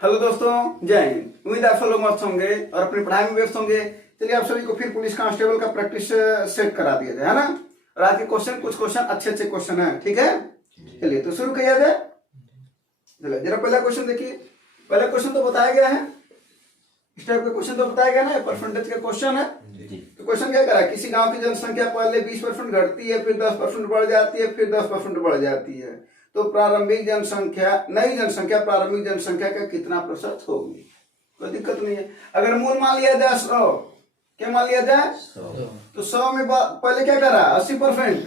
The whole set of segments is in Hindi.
हेलो दोस्तों, जय हिंद। उम्मीद है आप सब लोग मस्त होंगे और अपनी पढ़ाई में व्यस्त होंगे। चलिए आप सभी को फिर पुलिस कांस्टेबल का प्रैक्टिस सेट करा दिया जाए, है ना। और आज के कुछ क्वेश्चन अच्छे क्वेश्चन है, ठीक है। चलिए तो शुरू किया जाए। चलिए जरा पहला क्वेश्चन देखिए। पहला क्वेश्चन तो बताया गया है, इस टाइप का क्वेश्चन तो बताया गया ना, परसेंटेज का क्वेश्चन है। तो क्वेश्चन क्या करा, किसी गांव की जनसंख्या पहले 20% घटती है, फिर 10% बढ़ जाती है, फिर 10% बढ़ जाती है, तो प्रारंभिक जनसंख्या नई जनसंख्या प्रारंभिक जनसंख्या का कितना प्रतिशत होगी। कोई दिक्कत नहीं है। अगर मूल मान लिया जाए 100, क्या मान लिया जाए 100, तो 100 में पहले क्या करा 80%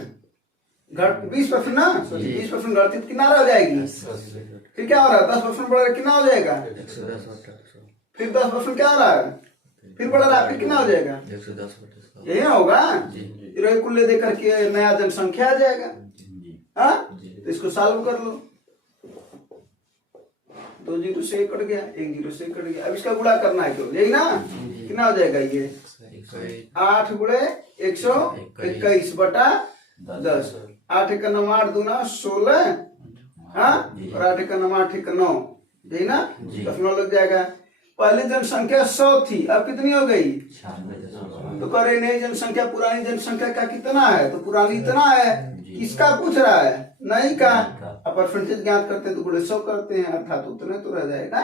घट 20% ना, 20% घटती तो कितना रह जाएगी। फिर क्या हो रहा है 10% बढ़ रहा, कितना हो जाएगा 110। फिर 10% क्या हो रहा है, फिर बढ़ रहा है, फिर कितना हो जाएगा 110। यही ना होगा, कुल्ले दे करके नया जनसंख्या आ जाएगा। हाँ, तो इसको सॉल्व कर लो। 2 जीरो से कट गया, 1 जीरो से कट गया। अब इसका गुणा करना है क्यों, यही ना, कितना हो जाएगा ये 8 गुणे 121 बटा 10। 8 एक 9 8 दूना 16, हाँ, और 8 एक 9 8 एक 9, यही ना, 9 लग जाएगा। पहली जनसंख्या 100 थी, अब कितनी हो गई, तो करे नई जनसंख्या पुरानी जनसंख्या का कितना है, तो पुरानी इतना है। किसका पूछ रहा है, नहीं का। अब परसेंटेज ज्ञात करते हैं तो गुणे 100 करते हैं, अर्थात उतने तो रह जाएगा।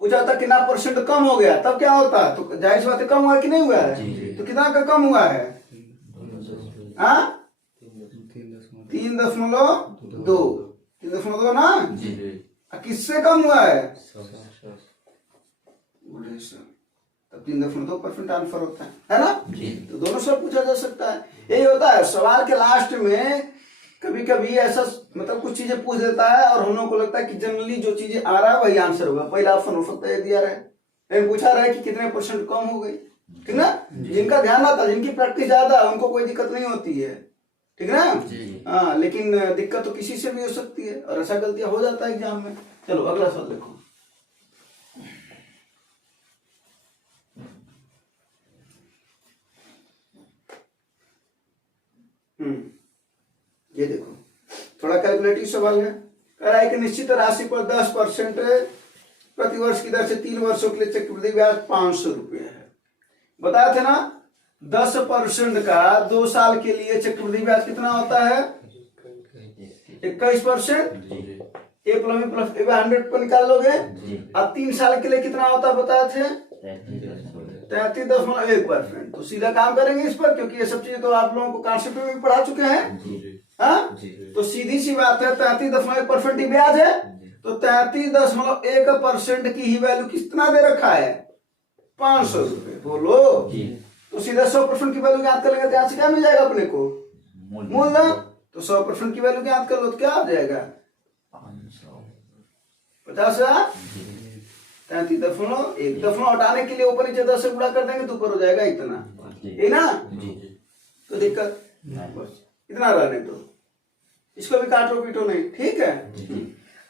पूछा था कितना परसेंट कम हो गया, तब क्या होता, तो जाहिर सी बात है कम हुआ कि नहीं हुआ है, तो कितना का कम हुआ है, 3.2 3.2 ना, किससे कम हुआ है, तब 3.2% आंसर होता है ना। तो दोनों सब पूछा जा सकता है। यही होता है सवाल के लास्ट में, कभी कभी ऐसा मतलब कुछ चीजें पूछ देता है और हम लोगों को लगता है कि जनरली जो चीजें आ रहा है वही आंसर होगा। पहला ऑप्शन हो सकता है दिया रहे, लेकिन पूछा रहा है कि कितने % कम हो गई, ठीक ना। जिनका ध्यान आता है, जिनकी प्रैक्टिस ज्यादा है, उनको कोई दिक्कत नहीं होती है, ठीक ना। हाँ, लेकिन दिक्कत तो किसी से भी हो सकती है और ऐसा गलतियां हो जाता है एग्जाम में। चलो अगला सवाल देखो। ये देखो, थोड़ा कैलकुलेटिव सवाल है। कह रहा है कि निश्चित राशि पर 10% प्रतिवर्ष की दर से 3 वर्षों के लिए चक्रवृद्धि ब्याज 500 रुपए है। बताया थे ना, 10% का 2 साल के लिए चक्रवृद्धि ब्याज कितना होता है 21%। ए प्लस 100 पर निकाल लोगे। अब 3 साल के लिए कितना होता है बताया थे 33.1%। तो सीधा काम करेंगे इस पर, क्योंकि ये सब चीजें तो आप लोगों को कॉन्सेप्ट में भी पढ़ा चुके हैं। हाँ, तो सीधी सी बात है 33.1% ही ब्याज है, तो 33.1% की ही वैल्यू कितना दे रखा है 500 रुपए। बोलो, तो सीधा 100% की वैल्यू ज्ञात कर लेंगे, यहाँ से क्या मिल जाएगा अपने को, मूलधन। तो 100% की वैल्यू ज्ञात कर लो तो क्या आ जाएगा 50,000। 33.1 दफना हटाने के लिए ऊपर नीचे 10 से गुणा कर देंगे तो ऊपर हो जाएगा इतना, है ना। तो दिक्कत इतना रहने दो, इसको भी काटो पीटो नहीं, ठीक है।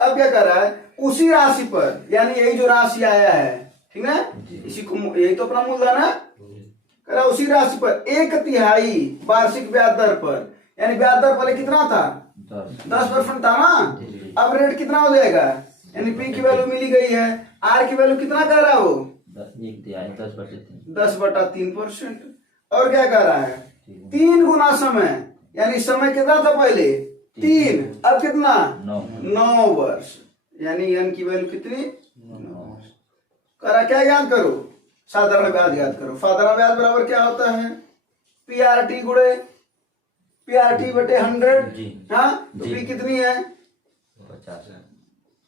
अब क्या कर रहा है, उसी राशि पर, यानी यही जो राशि आया है, ठीक है, इसी को, यही तो अपना मूलधन है। कर रहा उसी राशि पर 1/3 वार्षिक ब्याज दर पर, यानी ब्याज दर पहले कितना था 10% था ना, अब रेट कितना हो जाएगा, यानी पी की वैल्यू मिली गई है, आर की वैल्यू कितना कह रहा है वो 10/3%। और क्या कह रहा है 3 गुना समय, यानी समय कितना था पहले 3, अब कितना 9 वर्ष, यानी एन की वैल्यू कितनी 9। कह रहा क्या याद करो, साधारण ब्याज याद करो। साधारण ब्याज बराबर क्या होता है PRT गुणे PRT बटे 100। हाँ, तो पी कितनी है 50 है,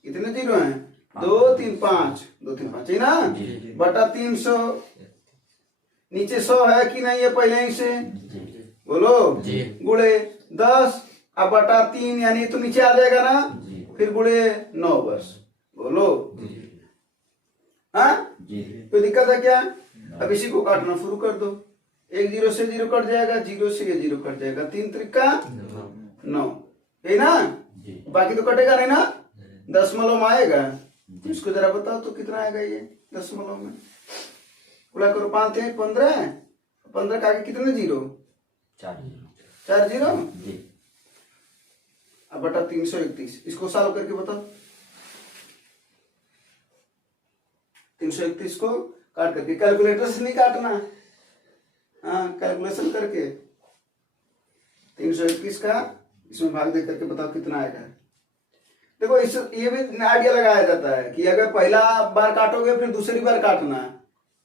कितने जीरो हैं 2 3 5, 2 3 5 है ना, बटा 300। नीचे 100 है कि नहीं है पहले ही से, बोलो, गुणे 10 अब बटा 3, यानी तो नीचे आ जाएगा ना, फिर गुणे 9 वर्ष। बोलो, हाँ, कोई दिक्कत है क्या। अब इसी को काटना शुरू कर दो। 1 जीरो से 0 कट जाएगा, 0 से ये 0 कट जाएगा, 3 त्रिका 9, है ना। बाकी तो कटेगा नहीं ना, दशमलव में आएगा। इसको जरा बताओ तो कितना आएगा ये दशमलव में, गुणा करो 5 3 15, 15 का आगे कितने जीरो 4 जीरो। अब बटा 331, इसको सॉल्व करके बताओ। 331 को काट करके, कैलकुलेटर से नहीं काटना, हाँ कैलकुलेशन करके 321 का इसमें भाग दे करके बताओ कितना आएगा। देखो इस ये भी आइडिया लगाया जाता है कि अगर पहला बार काटोगे फिर दूसरी बार काटना,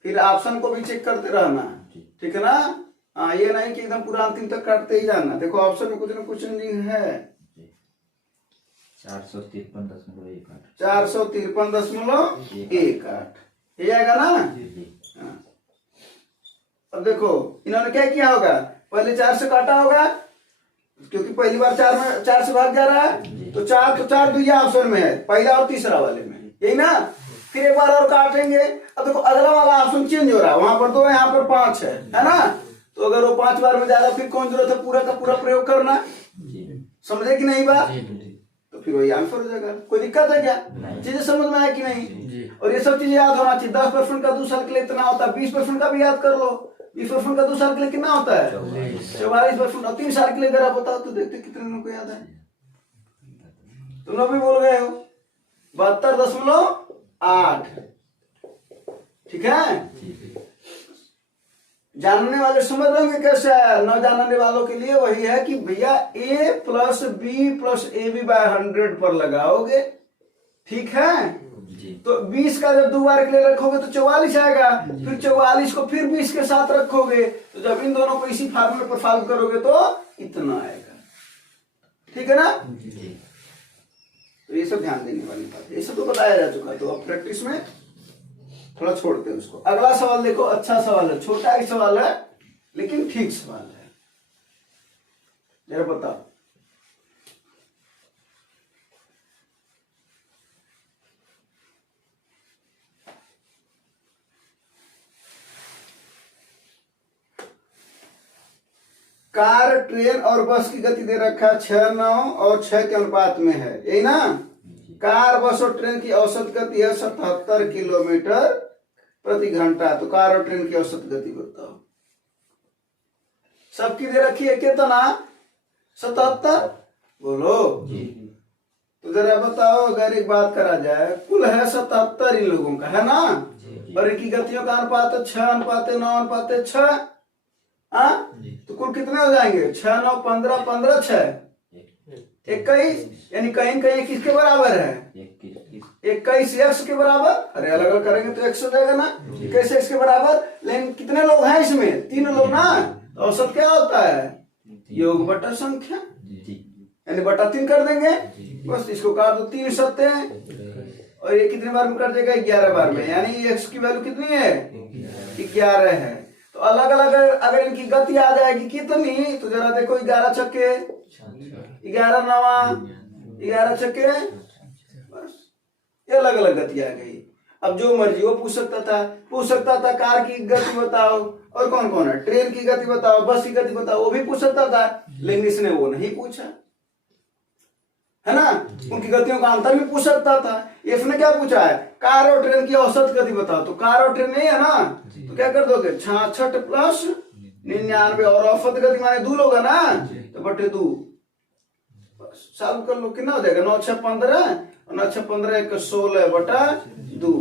फिर ऑप्शन को भी चेक करते रहना, ठीक है ना। हाँ ये नहीं कि एकदम पूरा अंतिम तक काटते ही जाना। देखो ऑप्शन में कुछ ना कुछ चेंजिंग है। 453.18 453.18 ये आएगा ना। हाँ। अब देखो इन्होंने क्या किया होगा, पहले 4 से काटा होगा क्योंकि पहली बार 4 से भाग जा रहा है, तो 4 दुइया ऑप्शन में है, पहला और तीसरा वाले में, यही ना। फिर एक बार और काटेंगे। अब देखो अगला वाला ऑप्शन चेंज हो रहा है, वहां पर 2 है, यहाँ पर 5 है ना। तो अगर वो 5 बार में ज्यादा, फिर कौन जरूरत है पूरा का पूरा प्रयोग करना, समझे कि नहीं बात। तो फिर वही आंसर हो जाएगा। कोई दिक्कत है क्या, चीजें समझ में आए कि नहीं। और ये सब चीजें याद होना चाहिए। 10% का 2 साल के लिए इतना होता है, 20% का भी याद कर लो। 20% का 2 साल के लिए कितना होता है, 44%। और 3 साल के लिए अगर आप बताओ तो देखते कितने लोगों को याद है। तुम लोग भी बोल गए हो 72.8, ठीक है। जानने वाले समझ रहे होंगे कैसे है, न जानने वालों के लिए वही है कि भैया a plus B plus A B by 100 पर लगाओगे, ठीक है। तो 20 का जब 2 बार के लिए रखोगे तो 44 आएगा, फिर 44 को फिर 20 के साथ रखोगे, तो जब इन दोनों को इसी फार्मूले पर सॉल्व करोगे तो इतना आएगा, ठीक है ना। तो ये सब ध्यान देने वाली बात है, ये सब तो बताया जा चुका है। तो अब प्रैक्टिस में थोड़ा छोड़ते हैं उसको। अगला सवाल देखो, अच्छा सवाल है, छोटा ही सवाल है लेकिन ठीक सवाल है, जरा बताओ। कार, ट्रेन और बस की गति दे रखा 6, 9 और 6 के अनुपात में है, यही ना। कार, बस और ट्रेन की औसत गति है 77 किलोमीटर प्रति घंटा। तो कार और ट्रेन की औसत गति बताओ। सबकी दे रखी है कितना, 77, बोलो। तो जरा बताओ, अगर एक बात करा जाए, कुल है 77 इन लोगों का, है ना। और इनकी गतियों का अनुपात है 6:9:6। तो कुल कितने हो जाएंगे, 6, 9, 15, 15, 6, 21। यानी कहीं कहीं किसके बराबर है, 21 x के बराबर। अरे अलग अलग करेंगे तो x हो जाएगा ना, 21 x के बराबर। लेकिन कितने लोग हैं इसमें, 3 लोग ना। तो औसत क्या होता है, योग बटा संख्या, यानी बटा 3 कर देंगे। बस इसको काट दो, 3 सत्ते हैं, और ये कितने बार में कट जाएगा, 11 बार में। यानी x की वैल्यू कितनी है, 11 है। तो अलग अलग अगर इनकी गति आ जाएगी कितनी, तो जरा देखो, 11 छक्के 11, 9, 11 छक्के, बस ये अलग अलग गति आ गई। अब जो मर्जी वो पूछ सकता था कार की गति बताओ, और कौन कौन है, ट्रेन की गति बताओ, बस की गति बताओ, वो भी पूछ सकता था। लेकिन इसने वो नहीं पूछा, है ना। उनकी गतियों का अंतर भी पूछ सकता था, इसने क्या पूछा है, कार और ट्रेन की औसत गति बताओ। तो कार और ट्रेन नहीं है ना, तो क्या कर दोगे, 66 प्लस 99, और औसत गति माने 2 लोग है ना, तो बटे 2, सॉल्व कर लो। कितना हो जाएगा, 9, 6, 15, और 9, 6, 15, 1, 16 बटा 2,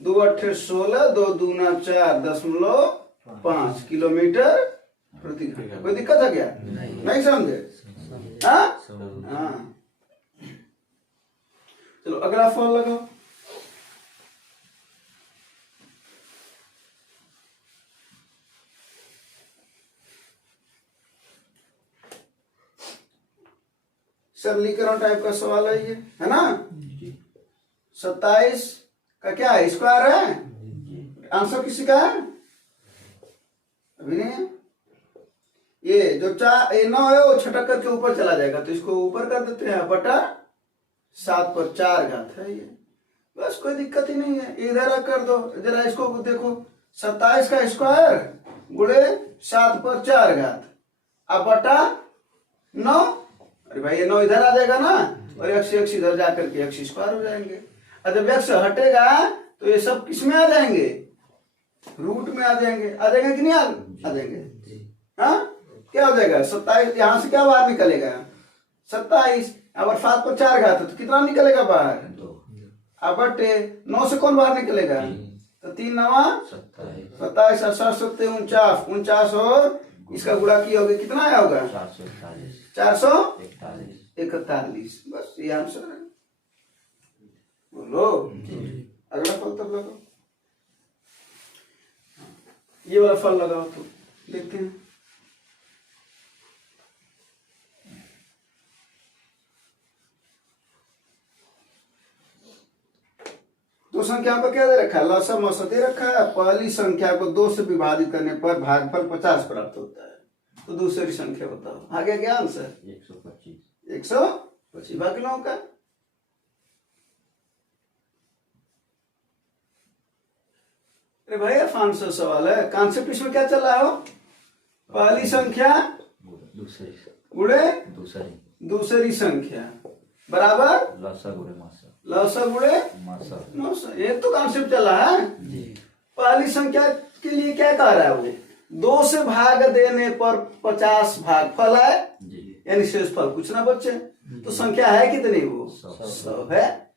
2, 8, 16, 2, 2, 4.5 किलोमीटर प्रति घंटा। कोई दिक्कत है क्या, नहीं समझे। हाँ, चलो अगला फॉल लगाओ। सरलीकरण टाइप का सवाल है ये, है ना। 27 का क्या है, स्क्वायर है। आंसर किसी का है, अभी नहीं है। ये जो 9 है वो छटक करके ऊपर चला जाएगा, तो इसको ऊपर कर देते हैं, बटा 7 पर 4 घात है ये, बस कोई दिक्कत ही नहीं है। इधर कर दो, जरा इसको देखो, 27 का स्क्वायर गुणे 7 पर 4 घात, अब बटा 9। अरे भाई ये 9 इधर आ जाएगा ना, और x इधर जाकर के x स्क्वायर हो जाएंगे। और जब x हटेगा तो ये सब किस में आ जाएंगे, रूट में आ जाएंगे कि नहीं आ जाएंगे। हाँ, क्या हो जाएगा, 27, यहां से क्या बाहर निकलेगा, 27, और 7 पर 4 घात, तो कितना निकलेगा बाहर, अब बटे 9 से कौन बाहर निकलेगा, तो 3 9 27 27 7 7 49 49 और इसका गुणा किया होगा कितना आया होगा 441 441 बस ये आंसर है। बोलो अगला फल तब लगाओ, ये वाला फल लगाओ तो देखते हैं। दो संख्याओं को क्या दे रखा है, लसा मसा दे रखा है। पहली संख्या को 2 से विभाजित करने पर भागफल 50 प्राप्त होता है। तो दूसरी संख्या बताओ, आगे क्या आंसर 125 125 बाकी लोगों का। अरे भाई आसान सा सवाल है, कॉन्सेप्ट इसमें क्या चल रहा हो, पहली संख्या दूसरी गुणे दूसरी दूसरी संख्या बराबर लसा गुणे मासा लसा गुणे मासा मसा, ये तो कॉन्सेप्ट चल रहा है। जी पहली संख्या के लिए क्या कह रहा है वो, 2 से भाग देने पर 50 भागफल है, जी यानी शेषफल कुछ ना बचे। तो संख्या है कितनी वो 100 है।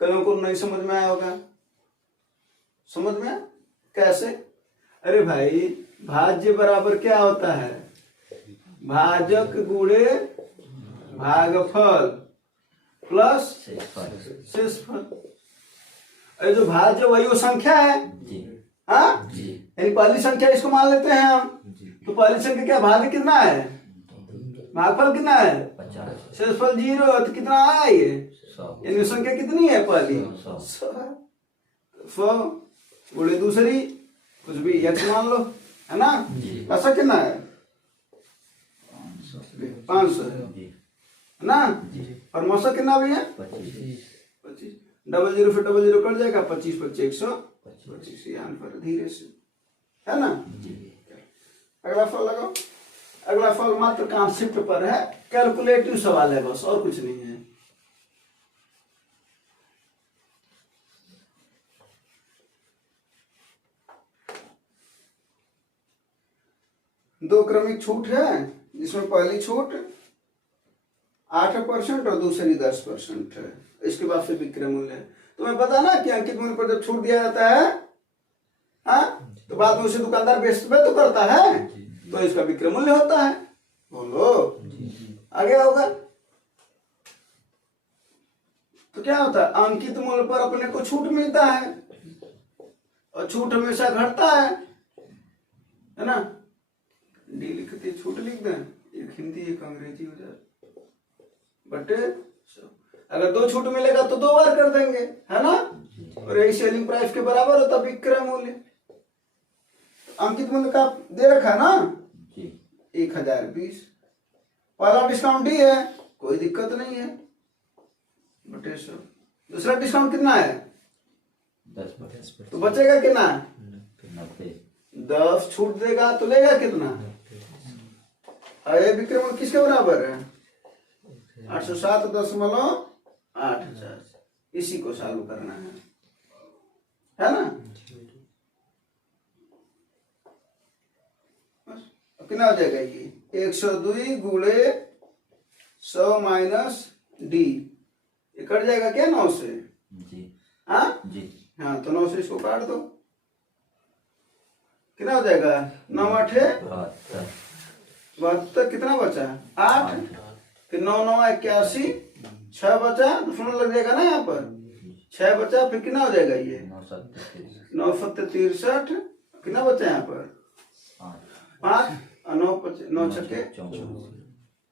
कईयों को नहीं समझ में आया होगा, समझ में आया? कैसे, अरे भाई भाज्य बराबर क्या होता है, भाजक गुणे भागफल प्लस शेषफल। अरे जो भाज्य वही वो संख्या है, जी हाँ जी यानी पहली संख्या इसको मान लेते हैं हम। तो पहली संख्या क्या, भाज्य कितना है, भागफल कितना है 50 शेषफल 0, तो कितना आया ये, 100 यानी संख्या कितनी है पहली 100 गुणे दूसरी कुछ भी x मान लो, है ना। ऐसा कितना है 500 जी है ना। और मौसा कितना भैया 25, डबल जीरो फिर डबल जीरो कट जाएगा, 25 25 125 ये आंसर धीरे से, है ना। अगला फल लगाओ। अगला फल मात्र कॉन्सेप्ट पर है, कैलकुलेटिव सवाल है बस, और कुछ नहीं है। दो क्रमिक छूट है, जिसमें पहली छूट 8% और दूसरी 10% है। इसके बाद फिर विक्रय मूल्य है। तुम्हें पता ना कि अंकित मूल्य पर जब छूट दिया जाता है, हाँ, तो बाद में उसे दुकानदार बेचते तो करता है, तो इसका विक्रय मूल्य होता है। बोलो आगे होगा तो क्या होता है, अंकित मूल्य पर अपने को छूट मिलता है, और छूट हमेशा घटता है ना। डी लिखते छूट लिख दें, एक हिंदी एक अंग्रेजी हो जाए, बटे अगर 2 छूट मिलेगा तो 2 बार कर देंगे, है ना। और यही सेलिंग प्राइस के बराबर होता विक्रय मूल्य। अंकित मूल्य का दे रखा ना 1020, पहला डिस्काउंट ही है, कोई दिक्कत नहीं है, बटे 100। दूसरा डिस्काउंट कितना है 10% तो बचेगा कितना, 90 10 छूट देगा तो लेगा कितना, अरे विक्रय मूल्य किसके बराबर है 807.84। इसी को चालू करना है ना। बस कितना हो जाएगा ये 102 गुणे 100 माइनस डी, ये कट जाएगा क्या 9 से, जी हाँ जी हाँ, तो 9 से इसको काट दो, कितना हो जाएगा 9 8 72, कितना बचा 8, फिर 9 9 81, 6 बचा, दूसरा लग जाएगा ना यहाँ पर, 6 बचा, फिर कितना हो जाएगा ये 9 7 63, कितना बचा यहाँ पर 5 और 9 छक्के,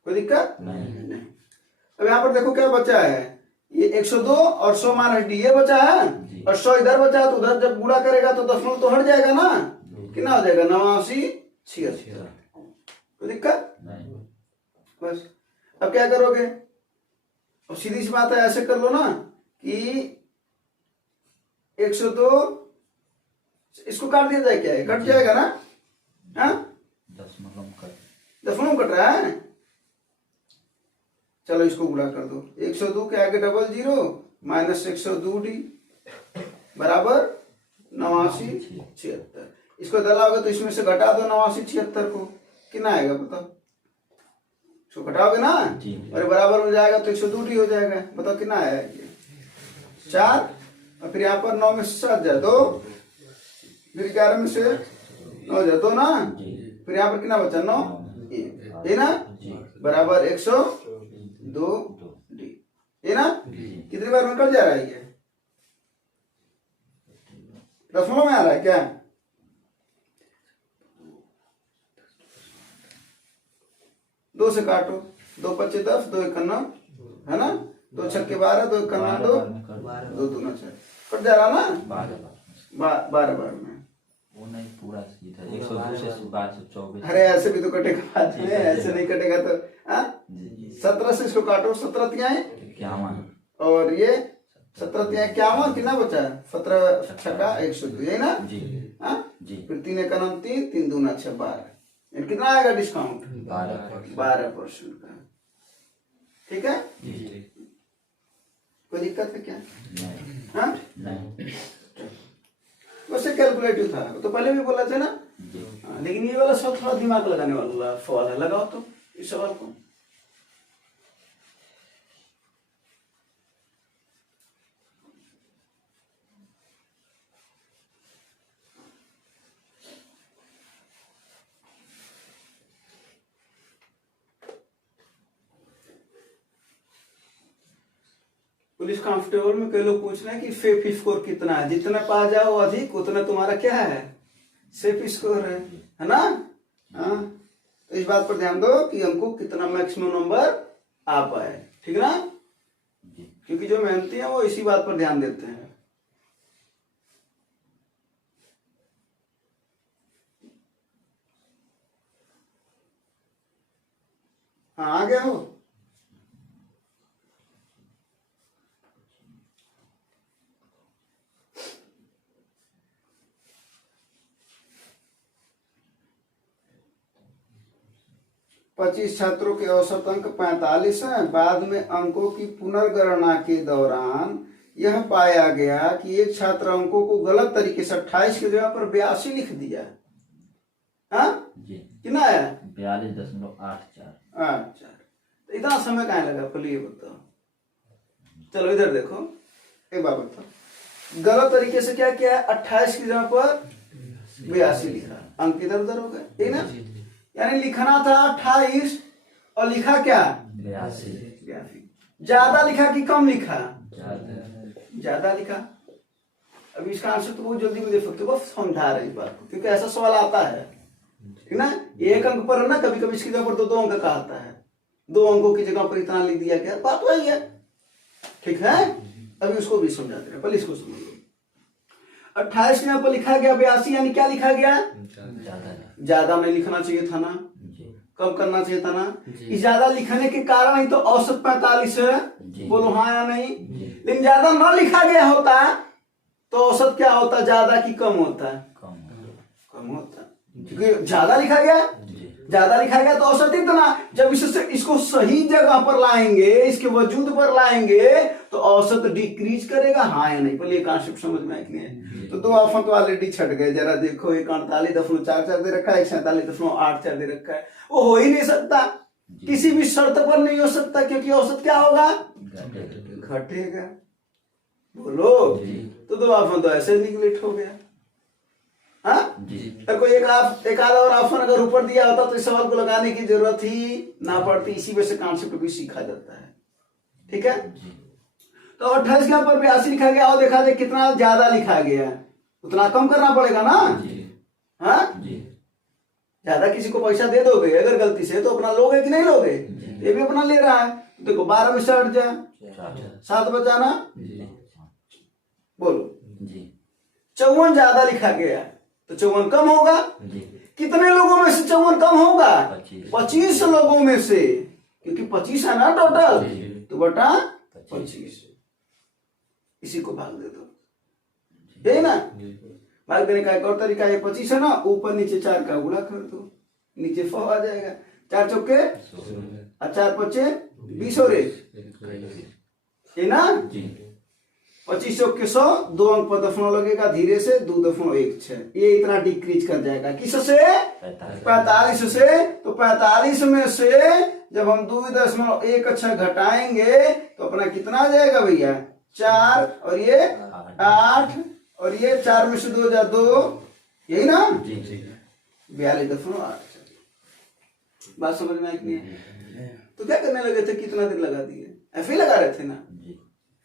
कोई दिक्कत नहीं। अब यहाँ पर देखो क्या बचा है, ये 102 और 100 माइनस डी ये बचा है, और 100 इधर बचा है, तो उधर जब गुणा करेगा तो दशमलव तो हट जाएगा ना, कितना हो जाएगा 89 76, कोई दिक्कत नहीं। बस। अब क्या करोगे, अब सीधी सी बात है, ऐसे कर लो ना कि 102 इसको काट दिया जाए, क्या है कट जाएगा ना, हाँ दशमलव कट रहा है, चलो इसको गुणा कर दो, 102 के आगे डबल जीरो माइनस 102 डी बराबर 89 76। इसको दलाओगे तो इसमें से घटा दो 89 76 को, कितना आएगा बताओ, इसको घटाओगे ना और बराबर हो जाएगा तो 102 डी हो जाएगा, बताओ कितना आया ये 4 और फिर यहाँ पर 9 में से 7 जाए 2, फिर 11 में से 9 जाए 2 ना, फिर यहाँ पर कितना बचा 9, 1 है ना, बराबर 102 डी, है ना। कितनी बार में कट जा रहा है ये, दशमलव में आ रहा है क्या, दो से काटो, 2 पच्चे 10, 2 एक 9, है ना, 2 छक्के 12, 2 एक 2, 2 दूना 6, कट जा रहा ना 12 बार में। वो नहीं पूरा सीधा 102 से 1224। अरे ऐसे भी तो कटेगा बाद में, ऐसे नहीं कटेगा तो 17 से इसको काटो, 17 तिहाई 51 और ये 17 तिहाई 51, कितना बचा 17 छक्का 102, है ना जी। हाँ जी फिर 3 एक 3, 3 दूना 6 12, कितना आएगा डिस्काउंट 12% का, ठीक है। कोई दिक्कत है क्या, हाँ नहीं वैसे कैलकुलेटिव था तो पहले भी बोला था ना। हाँ, लेकिन ये वाला सवाल थोड़ा दिमाग लगाने वाला सवाल है, लगाओ तो इस सवाल को। पुलिस कांस्टेबल में कई लोग पूछ रहे हैं कि सेफ स्कोर कितना है, जितना पा जाओ अधिक उतना तुम्हारा क्या है, सेफ स्कोर है ना। हाँ तो इस बात पर ध्यान दो कि हमको कितना मैक्सिमम नंबर आ पाए, ठीक ना, क्योंकि जो मेहनती है वो इसी बात पर ध्यान देते हैं। हाँ आ गया हो, पच्चीस छात्रों के औसत अंक 45 हैं। बाद में अंकों की पुनर्गणना के दौरान यह पाया गया कि एक छात्र अंकों को गलत तरीके से 28 की जगह पर 82 लिख दिया। हाँ कितना है 42.84। अच्छा तो इतना समय कहाँ लगा, पहले ये बताओ। चलो इधर देखो, एक बात बताओ, गलत तरीके से क्या किया, 28 की जगह पर 82 लिखा, अंक इधर उधर हो गए, ठीक ना। यानी लिखना था 28 और लिखा क्या 82। ज्यादा लिखा कि कम लिखा, ज्यादा लिखा। अभी इसका आंसर तो बहुत जल्दी में दे सकते हो, बस समझा रहे इस बात को, क्योंकि ऐसा सवाल आता है, ठीक ना। एक अंक पर ना कभी कभी इसकी जगह पर दो अंक का आता है, 2 अंकों की जगह पर इतना लिख दिया गया, बात वही है, ठीक है। अभी उसको भी समझाते हैं, पहले इसको समझो। 28 के यहाँ पर लिखा गया 82, यानी क्या लिखा गया, ज्यादा नहीं लिखना चाहिए था ना, कम करना चाहिए था ना। ज्यादा लिखने के कारण ही तो औसत 45 है, बोलो हाँ या नहीं। लेकिन ज्यादा ना लिखा गया होता तो औसत क्या होता, ज्यादा की कम होता, कम होता, क्योंकि ज्यादा लिखा गया, ज्यादा लिखा गया तो औसत इतना। जब इसको सही जगह पर लाएंगे, इसके वजूद पर लाएंगे तो औसत डिक्रीज करेगा, हाँ या नहीं। पहले कॉन्सेप्ट समझ में आया कि नहीं। तो 2 ऑप्शन तो ऑलरेडी छट गए, जरा देखो, एक 48.44 दे रखा है, एक 47.84 दे रखा है। वो हो ही नहीं सकता, किसी भी शर्त पर नहीं हो सकता, क्योंकि औसत क्या होगा, घटेगा। बोलो, तो 2 ऑप्शन तो ऐसे निगलेक्ट हो गया। हाँ कोई एक आधा और ऑप्शन अगर ऊपर दिया होता तो इस सवाल को लगाने की जरूरत ही ना पड़ती। इसी वजह से कॉन्सेप्ट भी सीखा जाता है, ठीक है। तो 28 के यहाँ पर 82 लिखा गया, और देखा जाए कितना ज्यादा लिखा गया, उतना कम करना पड़ेगा ना। हाँ ज्यादा किसी को पैसा दे दोगे अगर गलती से, तो अपना लोगे कि नहीं लोगे, ये भी अपना ले रहा है। देखो 12 में से हट जाए, 7 बचाना, बोलो 54 ज्यादा लिखा गया तो 54 कम होगा। कितने लोगों में से 54 कम होगा, 25 लोगों में से, क्योंकि 25 है ना टोटल, तो बटा 25, इसी को भाग दे दो, यही ना। भाग देने का एक और तरीका है, 25 है ना, ऊपर नीचे 4 का गुणा कर दो, नीचे 100 आ जाएगा। 4 चौके और 4 पच्चे 20 हो रहे, है ना। 25 चौके 100, 2 अंक पर दशमलव लगेगा, धीरे से 2.16, ये इतना डिक्रीज कर जाएगा। किससे, 45 से। तो 45 में से जब हम 2.16 घटाएंगे तो अपना कितना आ जाएगा भैया, 4 और ये 8 और ये 4 में से 2 जा 2, यही ना, 42.8। बात समझ में आई कि नहीं? तो क्या करने लगे थे, कितना देर लगा दिए, ऐसे ही लगा रहे थे ना।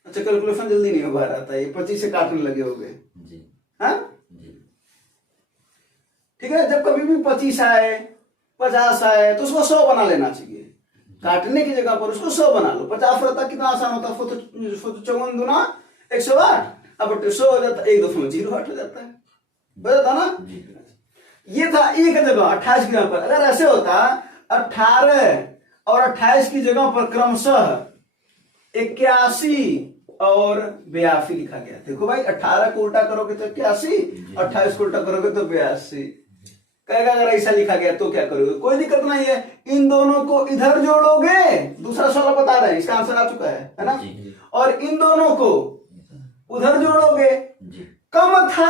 अच्छा कैलकुलेशन जल्दी नहीं हो पा रहा था, ये 25 से काटने लगे हो गए। हाँ ठीक है, जब कभी भी 25 आए 50 आए तो उसको 100 बना लेना चाहिए, काटने की जगह पर उसको 100 बना लो। 50 रहता कितना आसान होता, 54 दूना 108, अब 100 हो जाता 1.08 हो जाता है, बता ना। ये था एक जगह 28 की जगह पर, अगर ऐसे होता 18 और 28 की जगह पर क्रमशः 81 और 82 लिखा गया। देखो भाई 18 को उल्टा करोगे तो 81, 28 को उल्टा करोगे तो 82। कहेगा अगर ऐसा लिखा गया तो क्या करोगे, कोई दिक्कत नहीं है, इन दोनों को इधर जोड़ोगे, दूसरा सवाल बता रहे हैं, इसका आंसर आ चुका है ना, और इन दोनों को उधर जोड़ोगे, कम था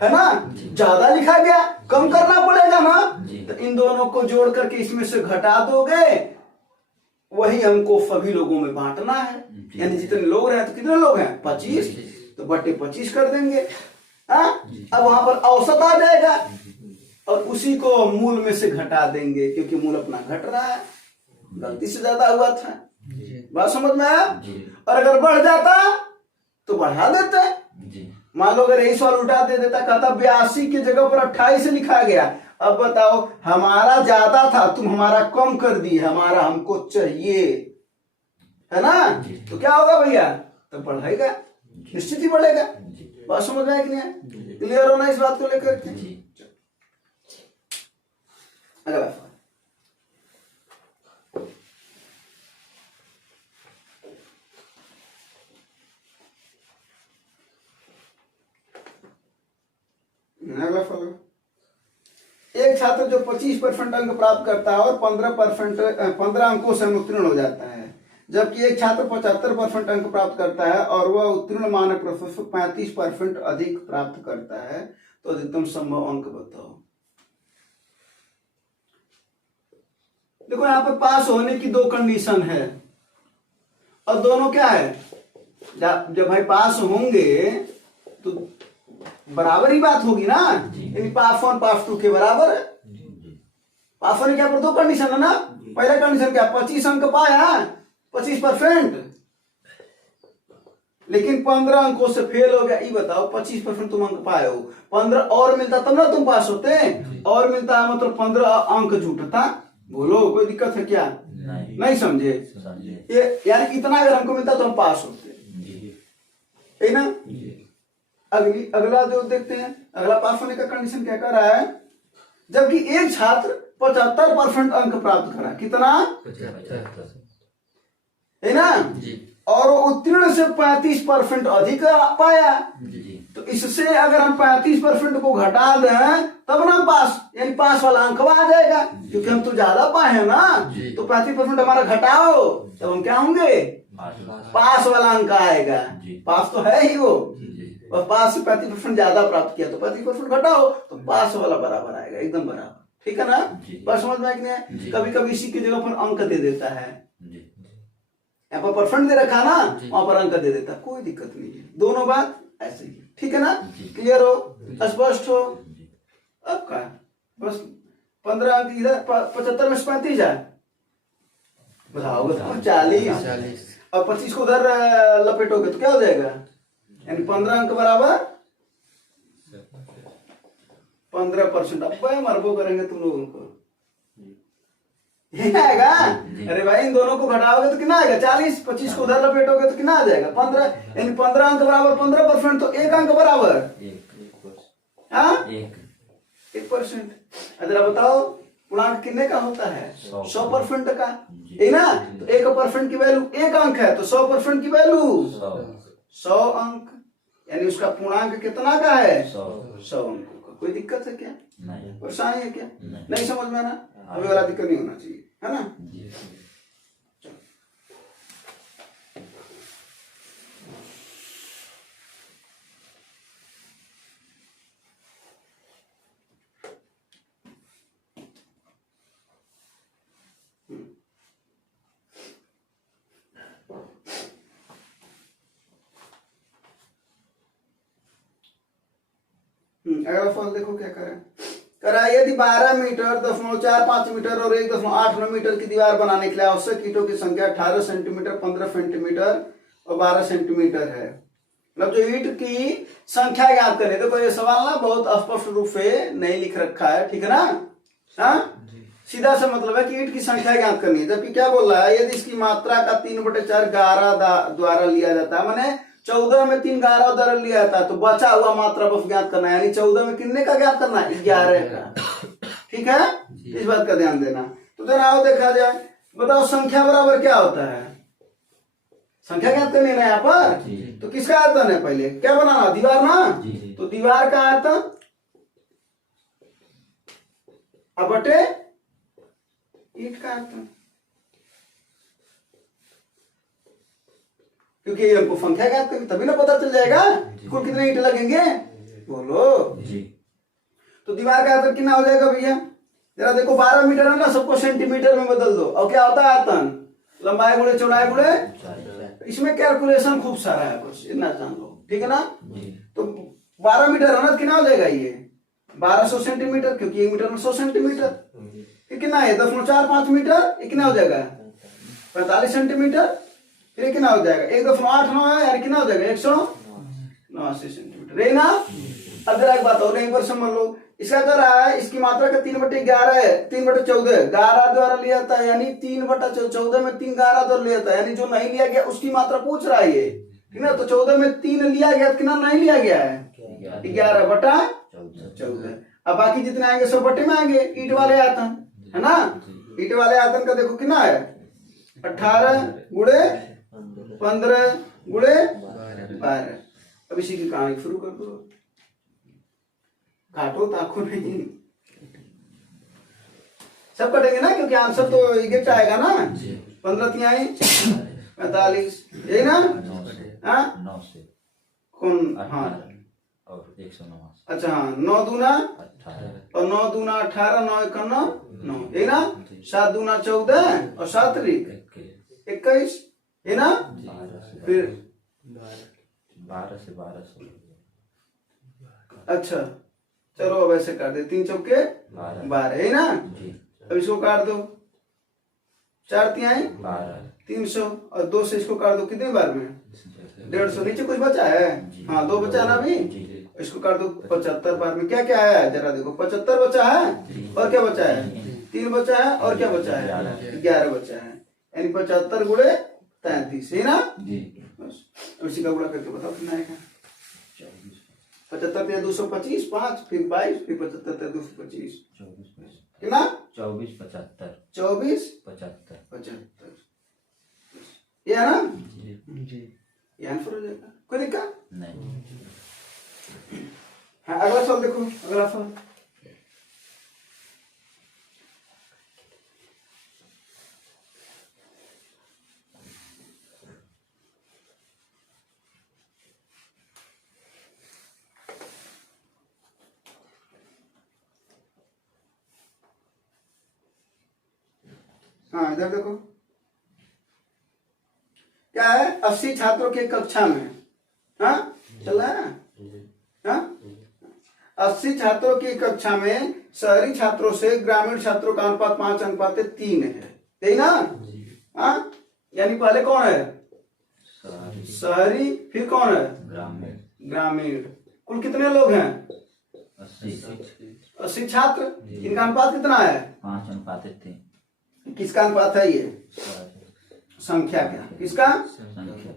है ना, ज्यादा लिखा गया, कम करना पड़ेगा ना, तो इन दोनों को जोड़ करके इसमें से घटा दोगे, वही हमको सभी लोगों में बांटना है, यानी जितने लोग हैं, तो कितने लोग हैं 25, तो बटे 25 कर देंगे। हाँ अब वहां पर औसत आ जाएगा और उसी को मूल में से घटा देंगे, क्योंकि मूल अपना घट रहा है, गलती से ज्यादा हुआ था। बात समझ में आया? और अगर बढ़ जाता तो बढ़ा देते। मान लो अगर यही सवाल उल्टा दे देता, कहता 82 की जगह पर 28 लिखा गया, अब बताओ हमारा ज्यादा था, तुम हमारा कम कर दी, हमारा हमको चाहिए, है ना, तो क्या होगा भैया, तो बढ़ेगा, निश्चित ही बढ़ेगा। बात समझ में आया कि नहीं? क्लियर होना इस बात को लेकर के। अगला फॉलो, एक छात्र जो 25% अंक प्राप्त करता है और 15 अंकों से उत्तीर्ण हो जाता है, जबकि एक छात्र 75% अंक प्राप्त करता है और वह उत्तीर्ण मानक प्रश्नों से 35% अधिक प्राप्त करता है, तो अधिकतम संभव अंक बताओ। देखो यहाँ पर पास होने की 2 कंडीशन है, और दोनों क्या है, जब भाई पास होंगे तो बराबर ही बात होगी ना, यानी पास 1 पास 2 के बराबर है। पास होने के यहाँ पर 2 कंडीशन है ना, पहला कंडीशन क्या, 25 अंक पाया 25%, लेकिन 15 अंकों से फेल हो गया, ये बताओ 25% तुम अंक पाए हो, 15 और मिलता तब ना तुम पास होते, और मिलता है मतलब 15 अंक जुटता। बोलो कोई दिक्कत है क्या? नहीं समझे? ये यानी इतना अगर हमको मिलता तो हम पास होते, है ना। अगला जो देखते हैं, अगला पास होने का कंडीशन क्या कर रहा है, जबकि एक छात्र 75% अंक प्राप्त करा, कितना, है ना, और उत्तीर्ण से 35% अधिक पाया, तो इससे अगर हम 35% को घटा दें तब ना पास, यानी पास वाला अंक आ जाएगा, क्योंकि हम तो ज्यादा पाए हैं ना, तो 35% हमारा घटाओ तब हम क्या होंगे, पास वाला अंक आएगा। पास तो है ही वो, और पास से 35% ज्यादा प्राप्त किया तो 35% घटाओ तो पास वाला बराबर आएगा, एकदम बराबर, ठीक है ना। बात समझ में आया कि नहीं? कभी कभी इसी की जगह पर अंक दे देता है, यहाँ पर परसेंट दे रखा ना, वहां पर अंक दे देता, कोई दिक्कत नहीं है, दोनों बात ऐसे ही, ठीक है ना, क्लियर हो, स्पष्ट हो। अब क्या बस 15 अंक इधर, 75 में से 35 जाए बताओगे तो 40, और 25 को उधर लपेटोगे तो क्या हो जाएगा, यानी 15 अंक बराबर 15%। अब मरबो करेंगे तुम लोगों को, ये आएगा। अरे भाई इन दोनों को घटाओगे तो कितना आएगा 40, 25 को उधर लपेटोगे तो कितना आ जाएगा 15, यानी 15 अंक बराबर 15%, तो 1 अंक बराबर 1%। जरा बताओ पूर्णांक कितने का होता है, 100% का, है ना, तो 1% की वैल्यू 1 अंक है, तो 100% की वैल्यू 100 अंक, यानी उसका पूर्णांक कितना का है 100 अंकों का। कोई दिक्कत है क्या, परेशानी है क्या? नहीं समझ में आना, अभी वाला दिक्कत नहीं होना चाहिए, है ना। अगला फल देखो क्या करा यदि 12 मीटर 0.45 मीटर और 1.89 मीटर की दीवार बनाने के लिए आवश्यक ईंटों की संख्या 18 सेंटीमीटर, 15 सेंटीमीटर और 12 सेंटीमीटर है। मतलब जो ईंट की संख्या ज्ञात करनी, देखो ये सवाल ना बहुत स्पष्ट रूप से नहीं लिख रखा है, ठीक है ना। हाँ, सीधा सा मतलब है कि ईंट की संख्या ज्ञात करनी है। जबकि क्या बोल रहा है, यदि इसकी मात्रा का 3/4 गारा द्वारा लिया जाता है, माने 14 में 3 गारा द्वारा लिया जाता है, तो बचा हुआ मात्रा बस ज्ञात करना है, यानी 14 में कितने का ज्ञात करना है, 11 का। ठीक है, इस बात का ध्यान देना। तो जरा आओ देखा जाए, बताओ संख्या बराबर क्या होता है, संख्या ज्ञात करनी है यहाँ पर। तो किसका आयतन है, पहले क्या बनाना, दीवार ना, तो दीवार का आयतन अब बटे ईंट का आयतन, क्योंकि हमको संख्या ज्ञात करनी तभी ना पता चल जाएगा कुल कितने ईंट लगेंगे, बोलो जी। तो दीवार का आयतन कितना हो जाएगा भैया, जरा देखो 12 मीटर है ना, सबको सेंटीमीटर में बदल दो। और क्या होता है आयतन, लंबाई गुणे चौड़ाई गुणे, इसमें कैलकुलेशन खूब सारा है, बस इतना जान लो, ठीक है ना। तो 12 मीटर है ना, कितना हो जाएगा ये 1200 सेंटीमीटर, क्योंकि 1 मीटर में 100 सेंटीमीटर। कितना है 10.45 मीटर, ये कितना हो जाएगा 45 सेंटीमीटर। फिर कितना हो जाएगा 1.89 है, यानी कितना हो जाएगा 189 सेंटीमीटर, है ना। अब जरा एक बात और यहीं पर समझ लो, इसका क्या रहा है, इसकी मात्रा का 3/11 है, 3/14 गारा द्वारा लिया जाता है, यानी 3/14 में 3 गारा द्वारा लिया जाता है, यानी जो नहीं लिया गया उसकी मात्रा पूछ रहा है ये, ठीक है। तो 14 में 3 लिया गया, कितना नहीं लिया गया है 11/14। अब बाकी जितने आएंगे सब बटे में आएंगे, ईंट वाले आयतन है ना। ईंट वाले आयतन का देखो कितना है 18 गुणे 15 गुणे 12। अब इसी की कहानी शुरू कर दो, काटो ताको नहीं, सब कटेंगे ना, क्योंकि आंसर तो एक आएगा ना। 15 तिहाई 45, यही ना। हाँ 9 से कौन, हाँ और 109, अच्छा हाँ 9 दूना 18 और 9 दूना 18, 9 1 9, यही ना। 7 दूना 14 और 7 21, है ना। फिर 12 से 1200, अच्छा चलो अब ऐसे काट दे, 3 चौके 12, है ना। अब इसको काट दो, 4 तिहाई 300 और 2 से इसको काट दो, कितने बार में 150, नीचे कुछ बचा है, हाँ 2 बचा ना अभी, इसको काट दो 75 बार में। क्या क्या है जरा देखो, 75 बचा है और क्या बचा है 3 बचा है और क्या बचा है 11 बचा है, यानी 75 गुणे 33, है ना। उसी का गुणा करके बताओ कितना आएगा। 75 × 225 5, फिर 22, फिर 75 × 225 कितना 24 75 24 75 75, ये है ना जी, ये आंसर हो जाएगा, कोई दिक्कत नहीं। हाँ अगला सवाल देखो, अगला सवाल हाँ इधर देखो क्या है, 80 छात्रों की कक्षा में, हाँ चल रहा है ना, हाँ 80 छात्रों की कक्षा में शहरी छात्रों से ग्रामीण छात्रों का अनुपात 5:3 है ना। हाँ यानी पहले कौन है शहरी, फिर कौन है ग्रामीण। कुल कितने लोग हैं 80 छात्र, इनका अनुपात कितना है 5:3। किसका अनुपात है ये, संख्या क्या, किसका,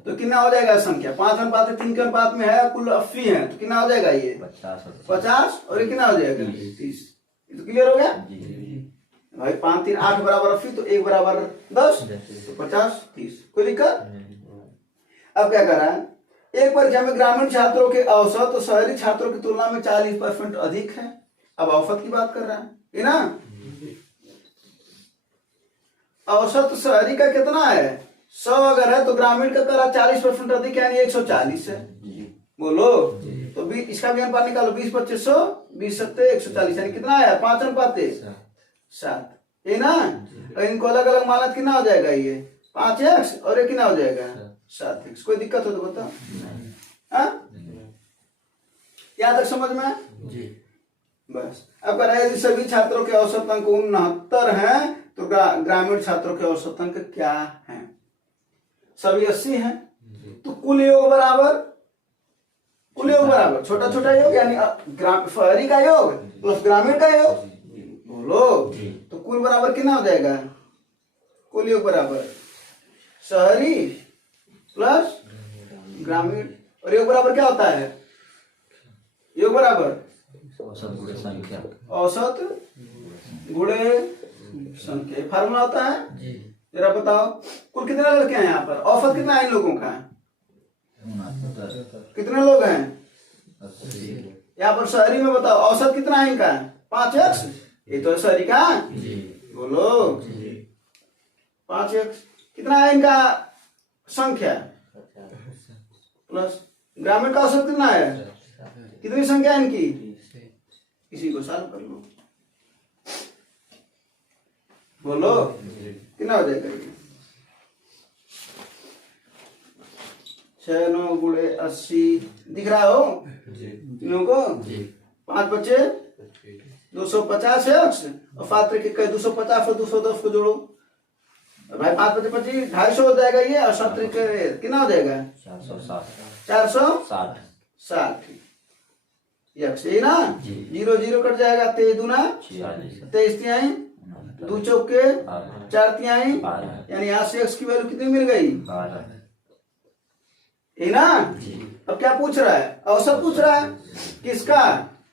तो कितना हो जाएगा संख्या 5:3 के अनुपात में है, कुल 80 है, तो कितना हो जाएगा ये 50 और ये कितना हो जाएगा 30। तो क्लियर हो गया भाई, 5 3 8 बराबर 80, तो 1 बराबर 10, तो 50 30, कोई दिक्कत। अब क्या कर रहा है, एक परीक्षा में ग्रामीण छात्रों के औसत तो शहरी छात्रों की तुलना में 40% अधिक है। अब औसत की बात कर रहा है ना, औसत शहरी का कितना है 100 अगर है, तो ग्रामीण का करा 40% अधिक, यानी 140 है, बोलो। तो इसका भी अनुपात निकालो, 20 25 100, 20 7 140, यानी कितना है 5:7, है ना। इनको अलग अलग माना कितना हो जाएगा ये 5x और ये कितना हो जाएगा 7x। कोई दिक्कत हो तो बताओ। यहाँ तक समझ में? जी। बस अब कह रहा है यदि सभी छात्रों के औसत अंक 69 हैं तो ग्रामीण छात्रों के औसत अंक क्या हैं? सभी 80 हैं तो कुल योग बराबर, कुल योग बराबर छोटा छोटा योग यानी शहरी का योग प्लस ग्रामीण का योग, बोलो तो कुल बराबर कितना हो जाएगा? कुल योग बराबर शहरी प्लस ग्रामीण, और योग बराबर क्या होता है? योग बराबर औसत गुणे संख्या। औसत गुणे संख्या, फार्मूला होता है। जी। जरा बताओ कुल कितने लड़के हैं यहाँ पर? औसत कितना है इन लोगों का? 69 कितने लोग हैं 80 यहाँ पर? शहरी में बताओ औसत कितना है इनका? 5x, ये तो है शहरी का, जी। बोलो जी। 5x। कितना है इनका संख्या? प्लस ग्रामीण का औसत कितना है? कितनी संख्या है इनकी? इसी को सॉल्व कर लो, बोलो कितना हो जाएगा ये? 6 9 गुणे 80 दिख रहा हो तीनों को? 5 बचे 250 है अक्ष, और फात्र के 250 और 210 को जोड़ो भाई, 5 बचे 25 250 हो जाएगा ये, और 7 कितना हो जाएगा? 460 460 यक्ष, ये ना? 0 0 कट जाएगा, 23 दूना 23 तिहाई, 2 चौके 4 तिहाई, यानी यहाँ से x की वैल्यू कितनी मिल गई? 12 ये ना? अब क्या पूछ रहा है? औसत पूछ रहा है किसका?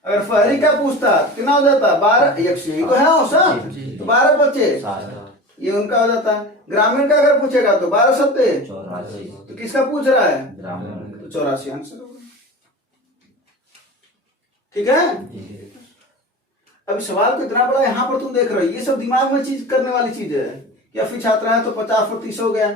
अगर फहरी का पूछता कितना हो जाता? 12 यक्ष, यही तो है औसत, तो 12 बचे ये उनका हो जाता। ग्रामीण का अगर पूछेगा तो 12 सत्ते 84 तो किसका पूछ रहा है? ग्रामीण तो 84 आंसर होगा। ठीक है? अभी सवाल तो इतना बड़ा यहाँ पर तुम देख रहे हो, ये सब दिमाग में चीज करने वाली चीज है कि 80 छात्र हैं तो 50 और 30 हो गया,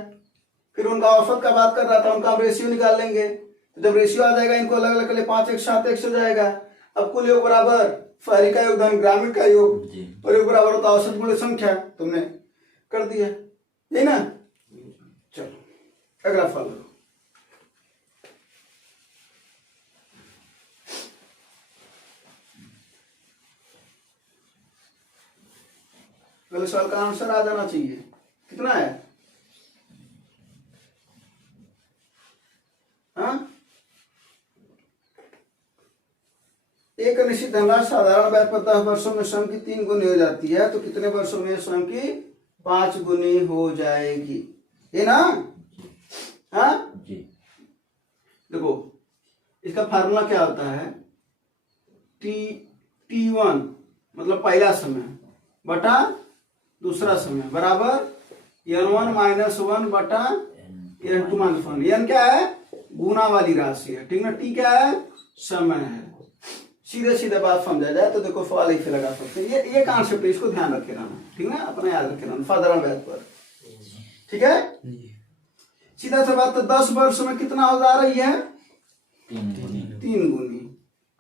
फिर उनका औसत का बात कर रहा था, उनका हम रेशियो निकाल लेंगे, तो जब रेशियो आ जाएगा इनको अलग अलग कर ले 5x 7x हो जाएगा। अब कुल योग बराबर शहरी का योगदान ग्रामीण का योग, और योग बराबर होता औसत गुणे संख्या, तुमने कर दिया, यही ना? चलो अगला फल। पहले सवाल का आंसर आ जाना चाहिए। कितना है? हाँ, एक निश्चित धनराशि साधारण ब्याज पर 10 वर्षों में स्वयं की 3 गुनी हो जाती है, तो कितने वर्षों में स्वयं की 5 गुनी हो जाएगी? ये ना? हाँ जी। देखो इसका फार्मूला क्या होता है? T1 मतलब पहला समय बटा दूसरा समय बराबर N1 - 1 बटा N2 - 1। N क्या है? गुना वाली राशि है, ठीक ना? T क्या है? समय है। सीधे सीधे बात समझा जाए तो देखो सवाल ऐसे लगा सकते हैं, ये कॉन्सेप्ट है, इसको ध्यान रखे रहना, ठीक ना? अपना याद रखे रहना साधारण ब्याज पर, ठीक है? सीधा सा बात, तो 10 वर्ष में कितना हो जा रही है? 3 गुनी।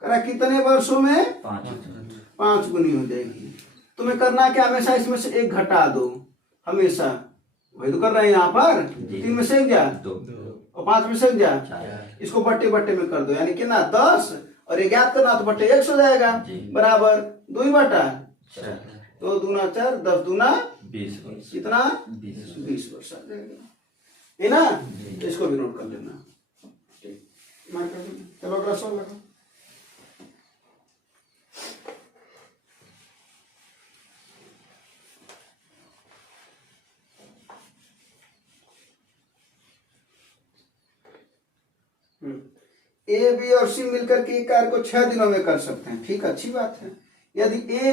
करा कितने वर्षों में? 5 गुनी हो जाएगी। तुम्हें करना क्या? हमेशा इसमें से एक घटा दो, हमेशा वही तो कर रहे हैं यहाँ पर। 3 में से एक जा, और 5 में से एक जा, इसको बट्टे बट्टे में कर दो, यानी कितना? 10, और ये ज्ञात करना तो बट्टे 1 हो जाएगा, बराबर 2 बटा 2 दूना 4, 10 दूना 20 वर्ष, कितना? 20 वर्ष आ जाएगा, है ना? तो इसको भी नोट कर लेना, ठीक? मार्क कर देना। चलो अगला सवाल लगाओ। ए, बी और सी मिलकर के एक कार्य को 6 दिनों में कर सकते हैं, ठीक, अच्छी बात है। यदि ए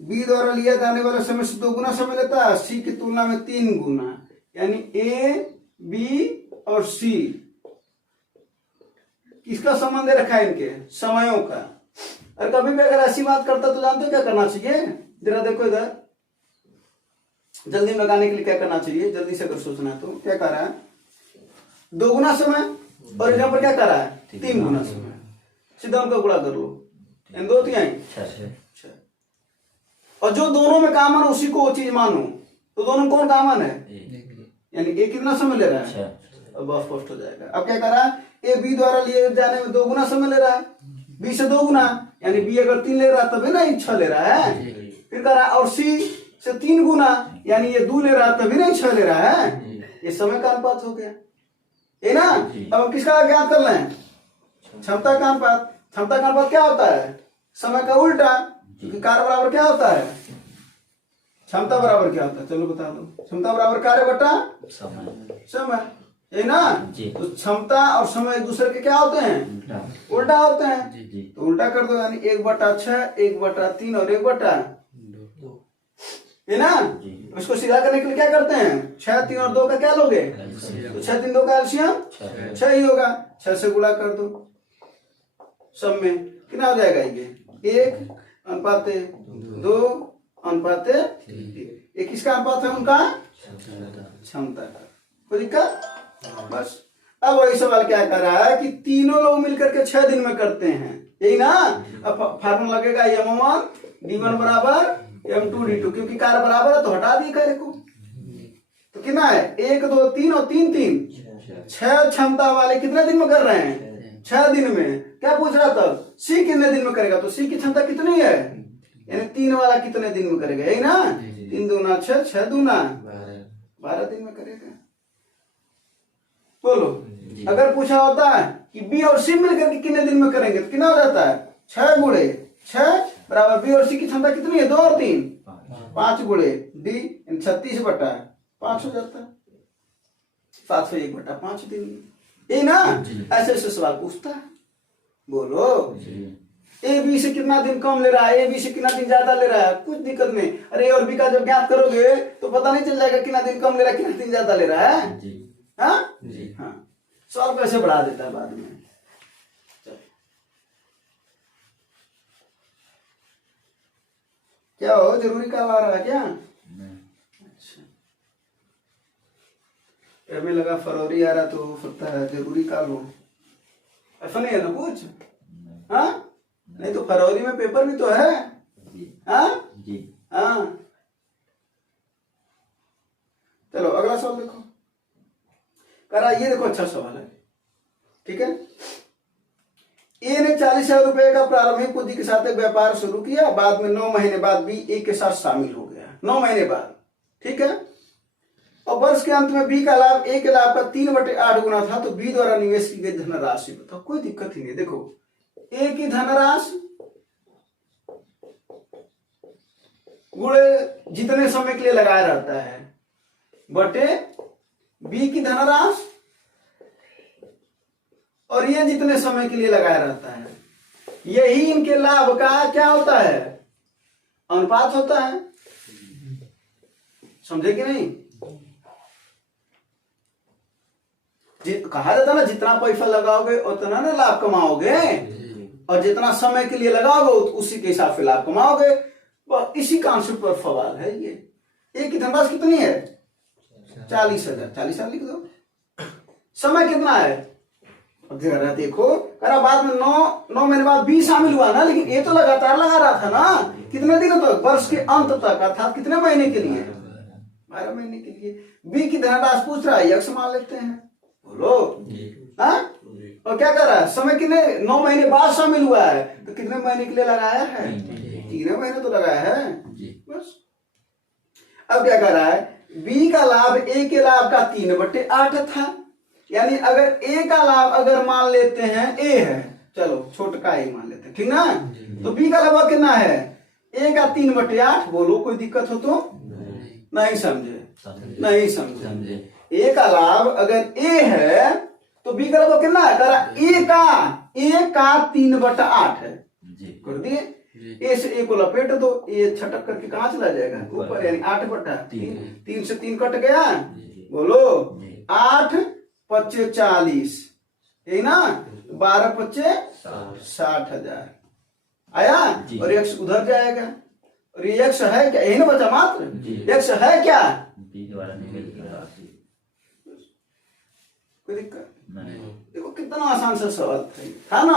बी द्वारा लिया जाने वाला समय से 2 गुना समय लेता है, सी की तुलना में 3 गुना, यानी ए बी और सी किसका संबंध दे रखा है? इनके समयों का। और कभी भी अगर ऐसी बात करता तो जानते हो क्या करना चाहिए? जरा देखो इधर, जल्दी में लगाने के लिए क्या करना चाहिए? जल्दी से अगर सोचना है तो क्या कर रहा है? 2 गुना समय, और यहाँ पर क्या कर रहा है? 3 गुना समय। सीधा उनका गुणा कर लो, इन 2 तिहाई 6। और जो दोनों में कॉमन है उसी को वो चीज मानो, तो दोनों में कौन कॉमन है? यानी ए कितना समय ले रहा है? अब बहुत स्पष्ट हो जाएगा। अब क्या कर रहा है? ए बी द्वारा लिए जाने में 2 गुना समय ले रहा है, बी से 2 गुना, यानी बी अगर 3 ले रहा तभी ना 6 ले रहा है। फिर कह रहा है और सी से 3 गुना, यानी ये 2 ले रहा तभी नहीं 6 ले रहा है। ये समय का अनुपात हो गया, है ना। अब हम किसका ज्ञात कर लें, क्षमता का अनुपात। क्षमता का अनुपात क्या होता है, समय का उल्टा, क्योंकि कार्य बराबर क्या होता है, क्षमता बराबर क्या होता है, चलो बता दो। क्षमता बराबर कार्य बटा समय, है ना। तो क्षमता और समय एक दूसरे के क्या होते हैं, उल्टा होते हैं। तो उल्टा कर दो, यानी 1/6, 1/3 और 1/2, है ना। इसको सीधा करने के लिए क्या करते हैं, 6, 3 और 2 का क्या लोगे, तो 6, 3, 2 का एलसीएम 6 ही होगा। 6 से गुणा कर दो, सब में कितना हो जाएगा, ये 1/2:3। ये किसका अनुपात है, उनका क्षमता का। कोई दिक्कत, बस। अब वही सवाल क्या कर रहा है कि तीनों लोग मिलकर के 6 दिन में करते हैं, यही ना। अब फार्मूला लगेगा m1 d1 बराबर m2 d2, क्योंकि कार्य बराबर है तो हटा दिए कार्य को। तो कितना है, 1, 2, 3 और 3, 3, 6 क्षमता वाले कितने दिन में कर रहे हैं, 6 दिन में। क्या पूछ रहा था, सी कितने दिन में करेगा, तो सी की क्षमता कितनी है, यानी 3 वाला कितने दिन में करेगा, यही ना। 3 दूना 6, 6 दूना 12 दिन में करेगा। बोलो, अगर पूछा होता है कि बी और सी मिलकर के कितने दिन में करेंगे, तो कितना हो जाता है, 6 गुणे 6 बराबर बी और सी की क्षमता कितनी है, 2 और 3, 5 गुणे डी 36/5 हो जाता है, 701/5 दिन में, यही ना। ऐसे ऐसे सवाल पूछता है। बोलो, ए बी से कितना दिन कम ले रहा है, ए बी से कितना दिन ज्यादा ले रहा है, कुछ दिक्कत नहीं। अरे ए और बी का जब ज्ञात करोगे तो पता नहीं चल जाएगा कितना दिन कम ले रहा है, कितना दिन ज्यादा ले रहा है। हाँ, सवाल को ऐसे बढ़ा देता है बाद में। क्या हो, जरूरी काम आ रहा है क्या? अच्छा, हमें लगा फरवरी आ रहा तो हो सकता है जरूरी काम हो, ऐसा नहीं है ना कुछ। हाँ, नहीं तो फरवरी में पेपर भी तो है। हाँ, चलो अगला सवाल देखो। करा, ये देखो अच्छा सवाल है, ठीक है। ए ने 40,000 रुपए का प्रारंभिक पूंजी के साथ एक व्यापार शुरू किया, बाद में 9 महीने बाद बी ए के साथ शामिल हो गया, 9 महीने बाद, ठीक है। और वर्ष के अंत में बी का लाभ ए के लाभ का 3/8 गुना था, तो बी द्वारा निवेश की गई धनराशि बताओ। कोई दिक्कत ही नहीं। देखो, ए की धनराशि गुणे जितने समय के लिए लगाया रहता है, बटे बी की धनराशि और ये जितने समय के लिए लगाया रहता है, यही इनके लाभ का क्या होता है, अनुपात होता है। समझे कि नहीं? कहा जाता ना, जितना पैसा लगाओगे उतना ना लाभ कमाओगे, और जितना समय के लिए लगाओगे उसी के हिसाब से लाभ कमाओगे। इसी कॉन्सेप्ट पर सवाल है ये। एक की धनराशि कितनी है, 40,000, 40,000 लिख दो। समय कितना है, देखो करा, बाद में 9 महीने बाद बी शामिल हुआ ना, लेकिन ये तो लगातार लगा रहा था ना। कितने दिन तक, वर्ष के अंत तक, अर्थात कितने महीने के लिए, 12 महीने के लिए। बी की धनराशि पूछ रहा है, यक्ष मान लेते हैं। बोलो, हाँ, और क्या कर रहा है, समय कितने, 9 महीने बाद शामिल हुआ है, तो कितने महीने के लिए लगाया है, 3 महीने तो लगाया है, बस। अब क्या कर रहा है, बी का लाभ ए के लाभ का 3/8 था, यानी अगर ए का लाभ अगर मान लेते हैं ए है, चलो छोटका ए मान लेते हैं, ठीक ना। तो बी का लाभ कितना है, ए का 3/8। बोलो, कोई दिक्कत हो तो? नहीं समझे, नहीं समझे। ए का लाभ अगर ए है तो बी का लाभ कितना है, करा ए का 3/8 है, कर दिए। ए से ए को लपेट दो, ए छटक करके कहां चला जाएगा, ऊपर, यानी 8/3। 3 से 3 कट गया, बोलो 8 × 40, यही ना। 12 × 60,000 आया, और x उधर जाएगा, और ये x है क्या, यही ना बचा मात्र, x है क्या, कोई दिक्कत नहीं। देखो कितना आसान सा सवाल था ना।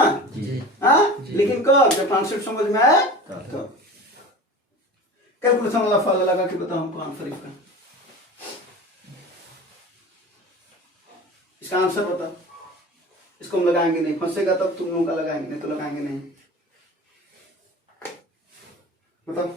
हाँ, लेकिन कब, जब कॉन्सेप्ट समझ में आया तो। कैलकुलेशन वाला फॉर्मूला लगा के बताओ हमको आंसर इसका, इसका आंसर बताओ। इसको हम लगाएंगे नहीं, फंसेगा तब तुम लोगों का लगाएंगे, नहीं तो लगाएंगे नहीं। बताओ।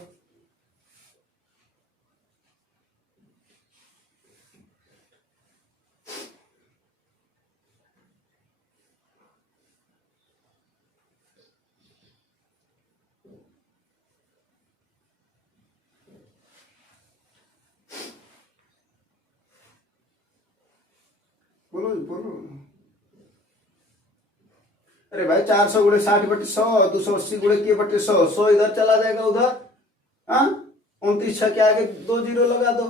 बोलो बोलो। अरे भाई 400 गुणे 60/100, 280 गुणे किए बटे 100, 100 इधर चला जाएगा उधर। हाँ 29 6 के आगे 2 जीरो लगा दो।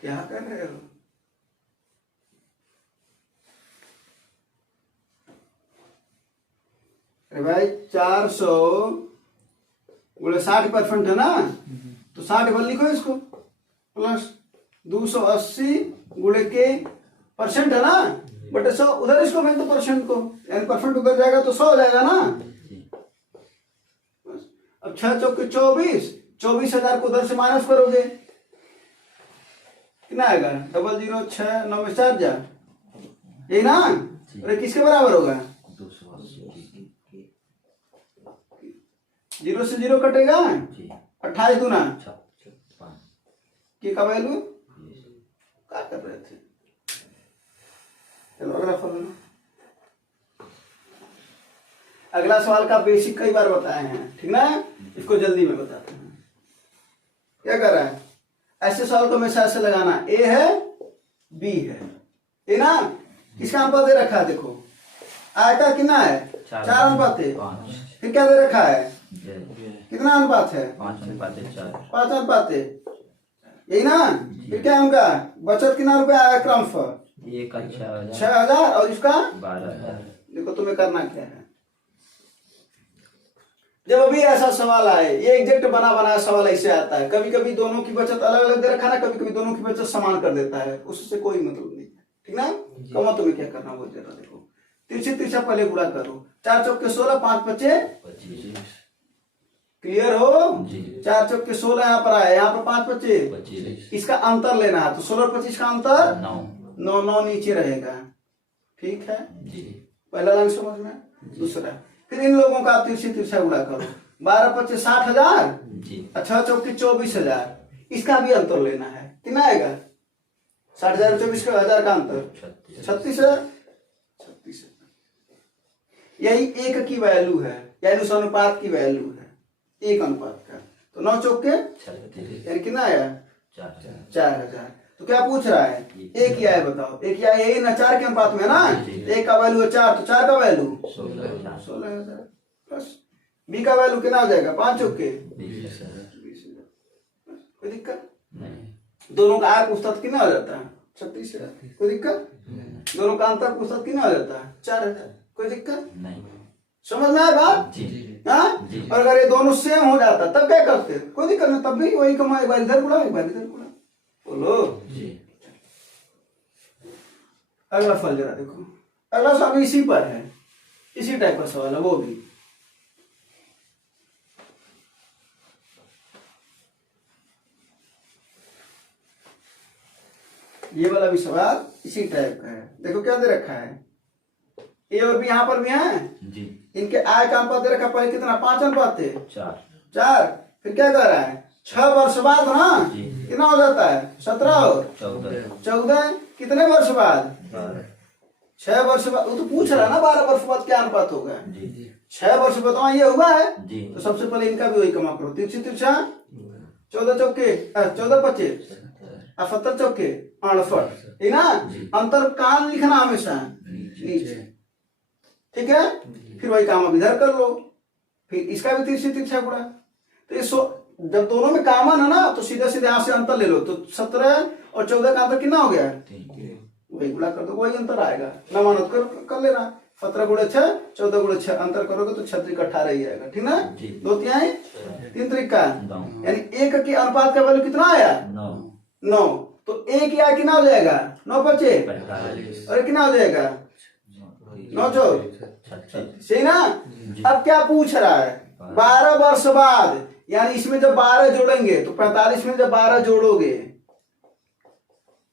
क्या कर रहे हो? अरे भाई 400 गुणे 60% है ना, तो 60 पर लिखो इसको, प्लस 280 गुणे के परसेंट है ना बटे 100, उधर इसको मैं तो परसेंट को, यानी परसेंट उधर जाएगा तो 100 हो जाएगा ना। अब 6 चौके 24, 24,000 को उधर से माइनस करोगे कितना आएगा, 00 6 9 में 4 जा, यही ना। अरे किसके बराबर होगा, 0 से 0 कटेगा, 28 दूना की का वैल्यू क्या कर रहे थे। चलो अगला फॉर्मूला। अगला सवाल का बेसिक कई बार बताए हैं, ठीक ना, इसको जल्दी में बताते हैं। क्या कर रहा है, ऐसे सवाल को हमेशा ऐसे लगाना, ए है बी है, ए ना, किसका अनुपात दे रखा है, देखो आयता कितना है 4 अनुपात है, फिर क्या दे रखा है, कितना अनुपात है 5 अनुपात 4, 5 अनुपात है, यही ना। फिर क्या उनका बचत कितना रुपया आया, क्रमशः 6,000 और इसका 12,000। देखो तुम्हें करना क्या है, जब अभी ऐसा सवाल आए, ये एग्जैक्ट बना बनाया सवाल ऐसे आता है, कभी कभी दोनों की बचत अलग अलग दे रखा ना, कभी कभी दोनों की बचत समान कर देता है, उससे कोई मतलब नहीं है, ठीक ना। कमा तुम्हें क्या करना वो जरा देखो, तिरछे तिरछा पहले गुणा करो, 4 चौके 16, 5 पचे 25, क्लियर हो, 4 चौके 16 यहाँ पर आया, यहाँ पर 5 पचे 25, इसका अंतर लेना है, तो 16 और 25 का अंतर 9 9 नीचे रहेगा, ठीक है। जी, पहला लाइन समझ में, दूसरा फिर इन लोगों का तिरछे तिरछा गुणा करो, 12 पचे 60,000, जी, 6 चौके 24,000, इसका भी अंतर लेना है, कितना आएगा 60,000 24,000 का अंतर 36,000, यही एक की वैल्यू है, यानी उस अनुपात की वैल्यू है, एक अनुपात का, तो 9 चौके यानी कितना आया 4,000। तो क्या पूछ रहा है, एक ही आया, बताओ एक ही आया, यही ना 4 के अनुपात में ना, एक का वैल्यू है 4, तो 4 का वैल्यू 16,000 प्लस बी का वैल्यू कितना हो जाएगा 5 चौके 20,000। कोई दिक्कत, दोनों का आय पुस्तक कितना हो जाता है 36,000, कोई दिक्कत, दोनों का अंतर पुस्तक कितना हो जाता है 4,000, कोई दिक्कत नहीं, समझ में आया बात। हाँ, और अगर ये दोनों सेम हो जाता तब क्या करते, कोई दिक्कत नहीं, तब भी वही कमा, एक बार इधर गुणा एक बार इधर गुणा, बोलो जी। अगला फल जरा देखो, अगला सवाल इसी पर है, इसी टाइप का सवाल है, वो भी ये वाला भी सवाल इसी टाइप का है। देखो क्या दे रखा है, ए और बी यहाँ पर भी है जी, इनके आय का अनुपात दे रखा, पहले कितना 5 अनुपात थे 4, फिर क्या कर रहा है 6 वर्ष बाद ना कितना हो जाता है 17 और 14, कितने वर्ष बाद 6 वर्ष बाद, वो तो पूछ रहा है ना 12 वर्ष बाद क्या अनुपात होगा, 6 वर्ष बाद ये हुआ है, तो सबसे पहले इनका भी वही कमा करो, तिरछी तिरछा 14 चौके 14 25 और 70 चौके 68, है ना। अंतर कहाँ लिखना हमेशा नीचे, ठीक है। फिर वही काम अब इधर कर लो, फिर इसका भी तिरछी तिरछा गुणा, तो ये जब दोनों में कॉमन है ना, तो सीधे सीधे यहाँ से अंतर ले लो, तो 17 और 14 का अंतर कितना हो गया, वही गुणा कर दो, वही अंतर आएगा, ना मानत कर लेना, 17 गुणे 6 14 गुणे 6 अंतर करोगे तो 6 3 18 ही आएगा, ठीक ना। 2 तिहाई 3 त्रिका, यानी एक के अनुपात का वैल्यू कितना आया 9, तो एक या कितना हो जाएगा 9 बचे और कितना हो जाएगा 9 4, सही ना। अब क्या पूछ रहा है 12 वर्ष बाद, यानी इसमें जब 12 जोड़ेंगे तो 45 में जब 12 जोड़ोगे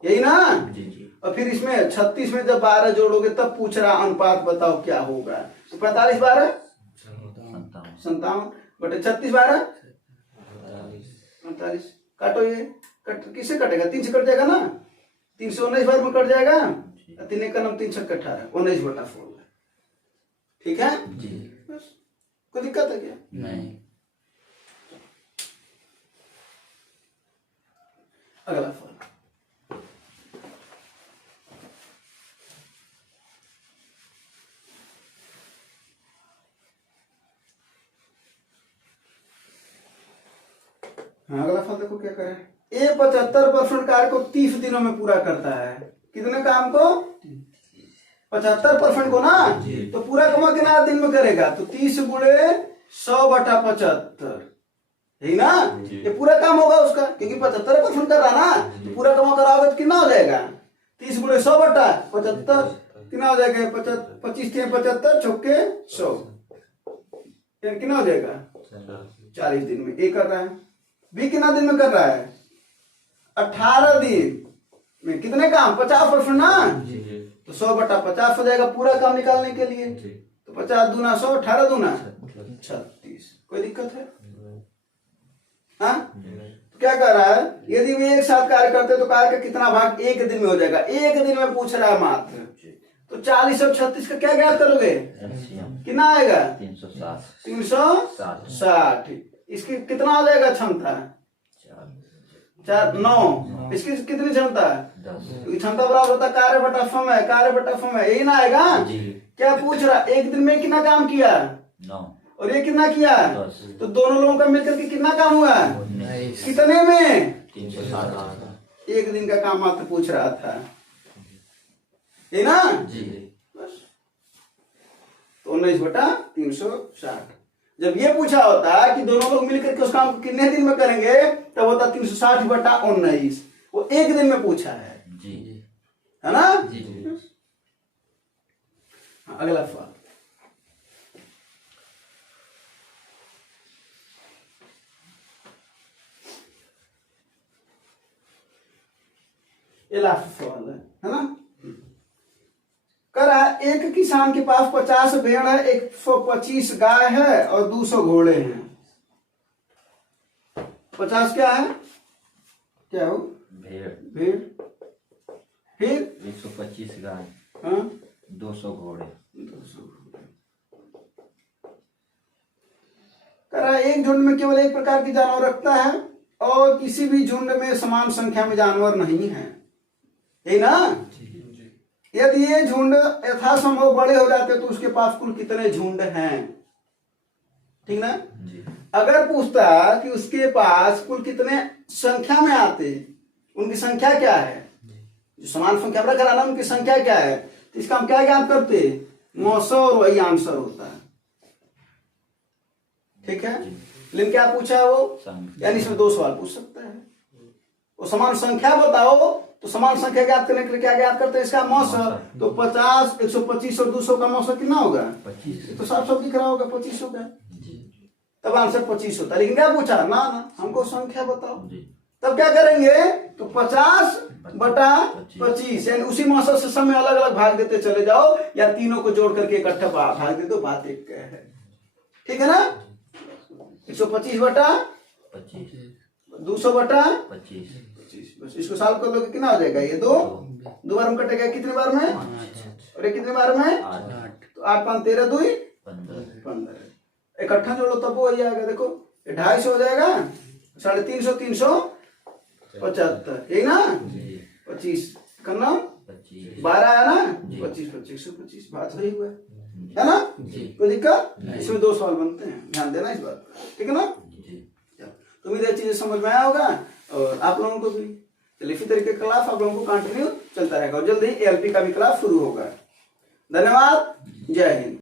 यही ना। जी जी और फिर इसमें 36 में जब 12 जोड़ोगे तब पूछ रहा अनुपात बताओ क्या होगा। तो 45 12 57 57 बटे 36 12 45। काटो ये, किससे कटेगा? 3 से कट जाएगा ना, 319 बार में कट जाएगा। 3 का नाम 3 छक्के 18 19 बटा 16। ठीक है जी। बस, कोई दिक्कत है क्या? नहीं। अगला फल, हाँ अगला फल देखो क्या करें। ए 75% कार्य को 30 दिनों में पूरा करता है। कितने काम को? 75% को ना। तो पूरा काम कितना दिन में करेगा? तो 30 गुणे 100 बटा 75, यही ना। ये पूरा काम होगा उसका, क्योंकि 75% कर रहा ना। तो पूरा काम कराओगे तो कितना हो जाएगा? 30 गुणे 100 बटा 75 कितना हो जाएगा? 25 75 चौके 100 कितना हो जाएगा? 40 दिन में। ए कर रहा है। बी कितना दिन में कर रहा है? 18 दिन में। कितने काम? 50% ना। तो 100 बटा 50 हो जाएगा पूरा काम निकालने के लिए। तो 50 दूना 100, 18 दूना 36। कोई दिक्कत है? हाँ तो क्या कर रहा है? यदि वे एक साथ कार्य करते तो कार्य का कितना भाग एक दिन में हो जाएगा? एक दिन में पूछ रहा है मात्र। तो 40 और 36 का क्या ज्ञात करोगे? कितना आएगा? 360। इसकी कितना हो जाएगा क्षमता? 9। इसकी कितनी क्षमता? 10। क्षमता बराबर होता है कार्य बटा समय। कार्य बटा समय यही ना आएगा। क्या पूछ रहा? एक दिन में कितना काम किया? 9। और ये कितना किया? 10। तो दोनों लोगों का मिलकर के कितना काम हुआ? कितने में? 360। एक दिन का काम मात्र पूछ रहा था, ये ना। बस तो 19 बटा 360। जब ये पूछा होता कि दोनों लोग मिलकर के उस काम को कितने दिन में करेंगे, तब होता 360 बटा 19। वो एक दिन में पूछा है, है ना। अगला सवाल, ये लास्ट सवाल है ना। करा एक किसान के पास 50 भेड़ है, 125 गाय है और 200 घोड़े हैं। 50 क्या है? क्या हो? भेड़। फिर 125 गाय, हाँ 200 घोड़े। करा एक झुंड में केवल एक प्रकार की जानवर रखता है और किसी भी झुंड में समान संख्या में जानवर नहीं है, यही ना। यदि ये झुंड यथासंभव बड़े हो जाते तो उसके पास कुल कितने झुंड हैं? ठीक ना। अगर पूछता कि उसके पास कुल कितने संख्या में आते, उनकी संख्या क्या है, जो समान संख्या रख रहा ना उनकी संख्या क्या है, तो इसका हम क्या ज्ञात करते? 900 और वही आंसर होता है। ठीक है। लेकिन क्या पूछा है वो, यानी इसमें 2 सवाल पूछ सकता है। वो समान संख्या बताओ, तो समान संख्या ज्ञात करने के लिए क्या ज्ञात करते हैं? इसका मौसम। तो 50, 125 और 200 का मौसम कितना होगा? 25। तो साफ साफ दिख रहा होगा 25 होगा, तब आंसर 25 होता है। लेकिन क्या पूछा? ना हमको संख्या बताओ। तब क्या करेंगे? तो 50 बटा 25, यानी उसी मौसम से समय अलग अलग भाग देते चले जाओ, या तीनों को जोड़ करके इकट्ठा भाग दे दो, बात एक है। ठीक है ना। 125 बटा 25, 200 बटा 25। बस इसको सॉल्व कर लो कितना हो जाएगा? ये 2 बार में कटेगा, कितने बार में? और ये कितने बार में? 8। तो 8 5 13 2 15। इकट्ठा जोड़ो तब वो वही आएगा। देखो 250 हो जाएगा, 350 375, यही ना। 25 करना 12 है ना, 25 125, बात सही हुआ है ना। कोई दिक्कत? इसमें 2 सवाल बनते हैं, ध्यान देना इस बात। ठीक है ना। तो उम्मीद है चीजें समझ में आया होगा और आप लोगों को भी। चलिए इसी तरीके का क्लास आप लोगों को कंटिन्यू चलता रहेगा और जल्द ही एलपी का भी क्लास शुरू होगा। धन्यवाद, जय हिंद।